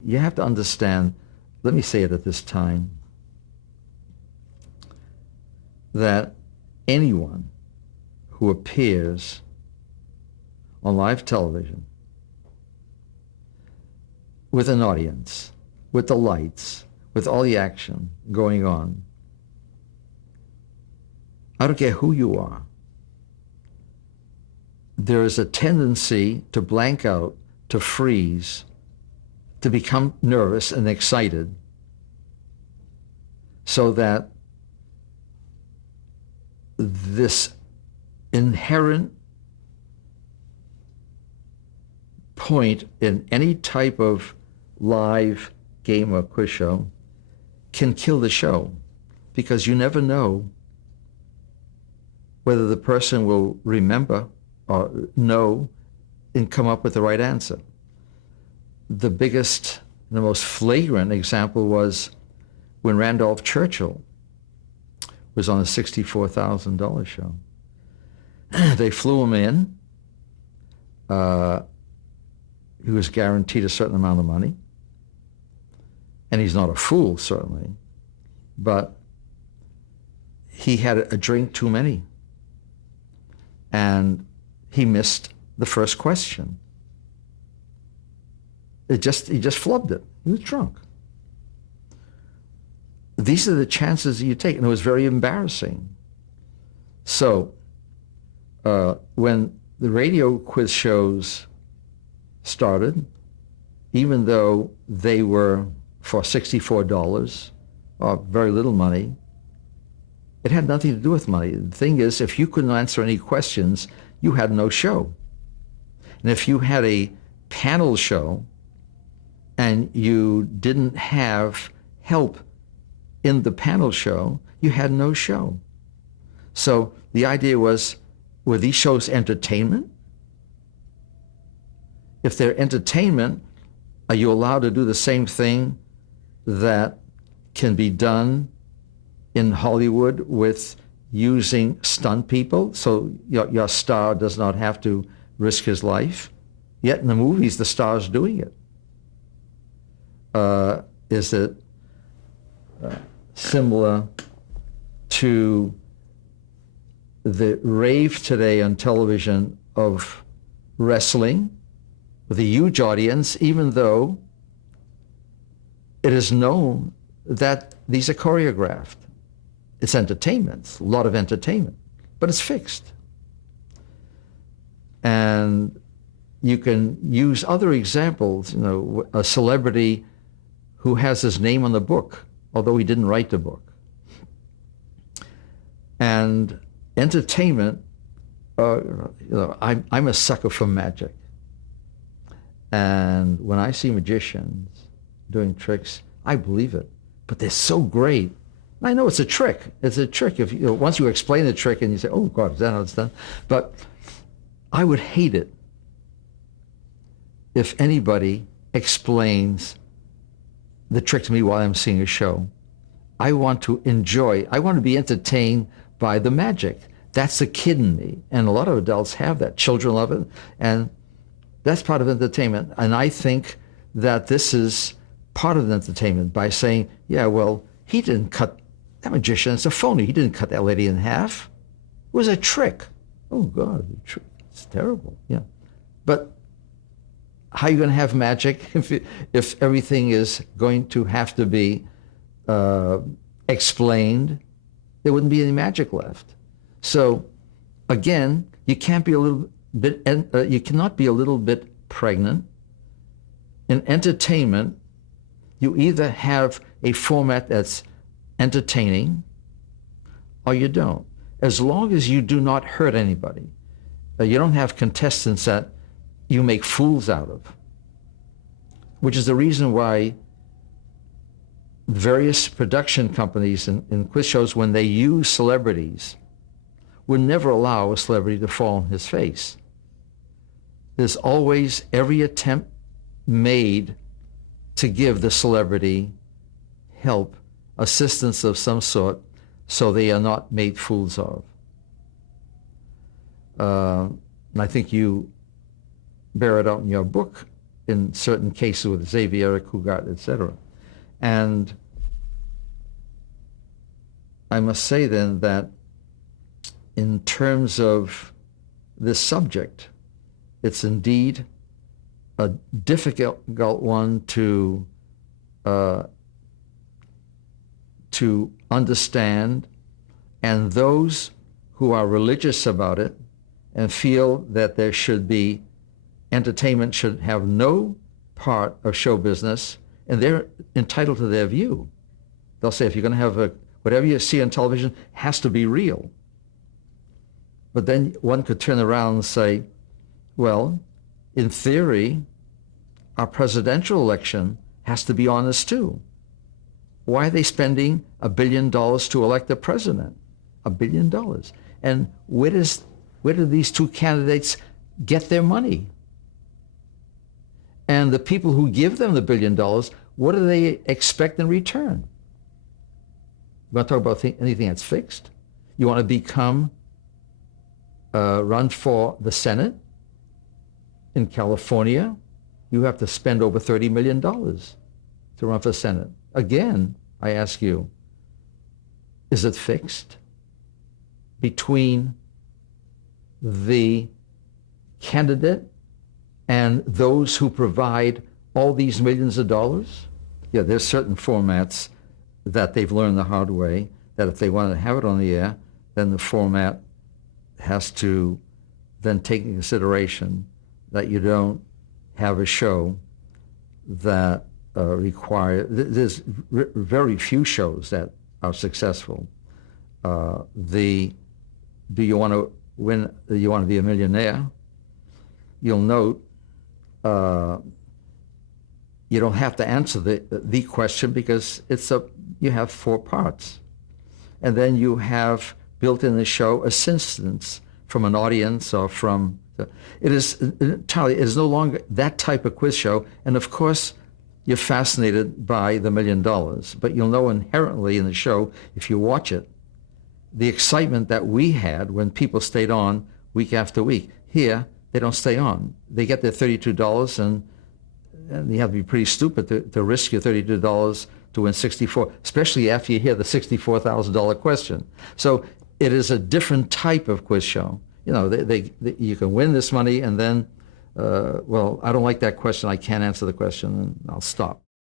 You have to understand, let me say it at this time, that anyone who appears on live television with an audience, with the lights, with all the action going on, I don't care who you are, there is a tendency to blank out, to freeze, to become nervous and excited, so that this inherent point in any type of live game or quiz show can kill the show, because you never know whether the person will remember or know and come up with the right answer. The biggest, the most flagrant example was when Randolph Churchill was on a $64,000 show. They flew him in. He was guaranteed a certain amount of money. And he's not a fool, certainly. But he had a drink too many. And he missed the first question. He just flubbed it. He was drunk. These are the chances you take, and it was very embarrassing. So when the radio quiz shows started, even though they were for $64 or very little money, it had nothing to do with money. The thing is, if you couldn't answer any questions, you had no show. And if you had a panel show and you didn't have help in the panel show, you had no show. So the idea was, were these shows entertainment? If they're entertainment, are you allowed to do the same thing that can be done in Hollywood with using stunt people, so your star does not have to risk his life? Yet in the movies, the star's doing it. Is it similar to the rave today on television of wrestling with a huge audience, even though it is known that these are choreographed? It's entertainment, a lot of entertainment, but it's fixed. And you can use other examples, a celebrity who has his name on the book, although he didn't write the book. And entertainment, I'm a sucker for magic. And when I see magicians doing tricks, I believe it. But they're so great. I know it's a trick. It's a trick. If once you explain the trick and you say, "Oh God, is that how it's done?" But I would hate it if anybody explains the trick to me while I'm seeing a show. I want to enjoy. I want to be entertained by the magic. That's the kid in me, and a lot of adults have that. Children love it, and that's part of entertainment. And I think that this is part of the entertainment by saying, "Yeah, well, he didn't cut." That magician, it's a phony. He didn't cut that lady in half. It was a trick. Oh God, it's terrible. Yeah, but how are you going to have magic if everything is going to have to be explained? There wouldn't be any magic left. So, again, you can't be a little bit. You cannot be a little bit pregnant. In entertainment, you either have a format that's entertaining, or you don't. As long as you do not hurt anybody, you don't have contestants that you make fools out of, which is the reason why various production companies in quiz shows, when they use celebrities, would never allow a celebrity to fall on his face. There's always every attempt made to give the celebrity help, assistance of some sort, so they are not made fools of. And I think you bear it out in your book, in certain cases with Xavier Cugat, etc. And I must say then that in terms of this subject, it's indeed a difficult one to understand, and those who are religious about it and feel that there should be entertainment should have no part of show business, and they're entitled to their view. They'll say if you're going to have whatever you see on television has to be real. But then one could turn around and say, well, in theory, our presidential election has to be honest too. Why are they spending $1 billion to elect a president? $1 billion. And where do these two candidates get their money? And the people who give them the $1 billion, what do they expect in return? You want to talk about anything that's fixed? You want to run for the Senate in California? You have to spend over $30 million to run for the Senate. Again, I ask you, is it fixed between the candidate and those who provide all these millions of dollars? Yeah, there's certain formats that they've learned the hard way, that if they want to have it on the air, then the format has to then take into consideration that you don't have a show that there's very few shows that are successful. Do you want to win, do you want to be a millionaire? You'll note you don't have to answer the question because you have 4 parts. And then you have built in the show assistance from an audience or from, it is no longer that type of quiz show. And of course, you're fascinated by the $1 million, but you'll know inherently in the show, if you watch it, the excitement that we had when people stayed on week after week. Here, they don't stay on. They get their $32 and you have to be pretty stupid to risk your $32 to win 64, especially after you hear the $64,000 question. So it is a different type of quiz show. You know, you can win this money and then, well, I don't like that question. I can't answer the question, and I'll stop.